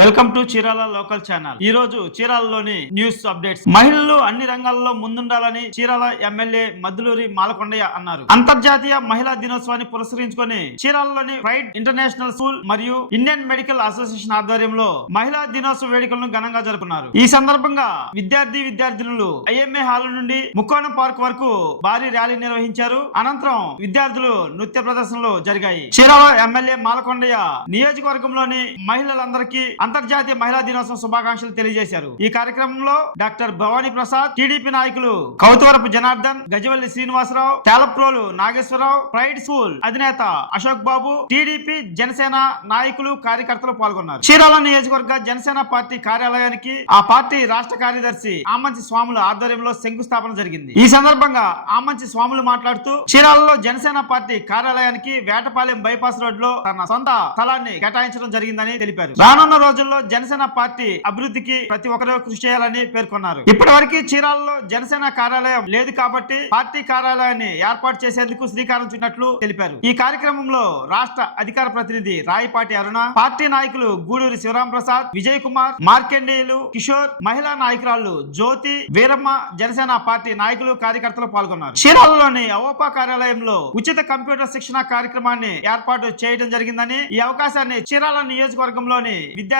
Welcome to Chirala local channel. ఈ రోజు చీరాలలోని news updates. మహిళలు అన్ని రంగాల్లో ముందుండాలని చీరాల ఎమ్మెల్యే మద్దులూరి మాలకొండయ్య అన్నారు. అంతర్జాతీయ మహిళా దినోత్సవాన్ని పురస్కరించుకొని చీరాలలోని ప్రైడ్ ఇంటర్నేషనల్ స్కూల్ మరియు ఇండియన్ మెడికల్ అసోసియేషన్ ఆధ్వర్యంలో మహిళా దినోత్సవ వేడుకలను ఘనంగా జరుపుకున్నారు. ఈ సందర్భంగా విద్యార్థినులు ఐఎంఏ హాల్ నుండి ముక్కోణం పార్క్ వరకు భారీ ర్యాలీ నిర్వహించారు. అనంతరం విద్యార్థులు నృత్య ప్రదర్శనలు జరిగాయి. చీరాల ఎమ్మెల్యే మాలకొండయ్య నియోజకవర్గంలోని మహిళలందరికీ అంతర్జాతీయ మహిళా దినోత్సవం శుభాకాంక్షలు తెలియజేశారు. ఈ కార్యక్రమంలో డాక్టర్ భవానీ ప్రసాద్, టీడీపీ నాయకులు కౌతువరపు జనార్దన్, గజవల్లి శ్రీనివాసరావు, తేలప్రోలు నాగేశ్వరరావు, ప్రైడ్ స్కూల్ అధినేత అశోక్ బాబు, టీడీపీ జనసేన నాయకులు కార్యకర్తలు పాల్గొన్నారు. చీరాల నియోజకవర్గ జనసేన పార్టీ కార్యాలయానికి ఆ పార్టీ రాష్ట్ర కార్యదర్శి ఆమంచి స్వాముల ఆధ్వర్యంలో శంకుస్థాపన జరిగింది. ఈ సందర్భంగా ఆమంచి స్వాములు మాట్లాడుతూ చీరాలలో జనసేన పార్టీ కార్యాలయానికి వేటపాలెం బైపాస్ రోడ్ లో తన సొంత స్థలాన్ని కేటాయించడం జరిగిందని తెలిపారు. రానున్న రోజుల్లో జనసేన పార్టీ అభివృద్ధికి ప్రతి ఒక్కరూ కృషి చేయాలని పేర్కొన్నారు. ఇప్పటి వరకు చీరాలలో జనసేన కార్యాలయం లేదు కాబట్టి పార్టీ కార్యాలయాన్ని ఏర్పాటు చేసేందుకు శ్రీకారం చుట్టినట్లు తెలిపారు. ఈ కార్యక్రమంలో రాష్ట్ర అధికార ప్రతినిధి రాయపాటి అరుణ, పార్టీ నాయకులు గూడూరి శివరాం ప్రసాద్, విజయ్ కుమార్, మార్కెండేయులు కిషోర్, మహిళా నాయకురాళ్లు జ్యోతి, వీరమ్మ, జనసేన పార్టీ నాయకులు కార్యకర్తలు పాల్గొన్నారు. చీరాలలోని అవోపా కార్యాలయంలో ఉచిత కంప్యూటర్ శిక్షణ కార్యక్రమాన్ని ఏర్పాటు చేయడం జరిగిందని, ఈ అవకాశాన్ని చీరాల నియోజకవర్గంలోని విద్యార్థులు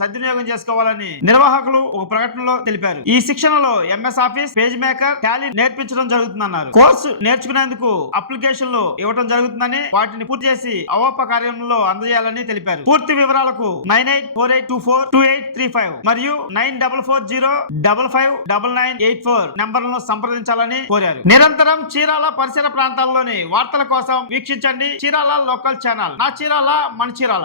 సద్వినియోగం చేసుకోవాలని నిర్వాహకులు ఒక ప్రకటనలో తెలిపారు. ఈ శిక్షణలో MS office, page maker, Tally నేర్పించడం జరుగుతుందన్నారు. కోర్సు నేర్చుకునేందుకు అప్లికేషన్లు ఇవ్వడం జరుగుతుందని, వాటిని పూర్తి చేసి అవోపా కార్యాలయంలో అందజేయాలని తెలిపారు. పూర్తి వివరాలకు 9848242835 మరియు 9440559984 నంబర్లను సంప్రదించాలని కోరారు. నిరంతరం చీరాల పరిసర ప్రాంతాల్లోని వార్తల కోసం వీక్షించండి చీరాల లోకల్ ఛానల్. నా చీరాల మన చీరాల.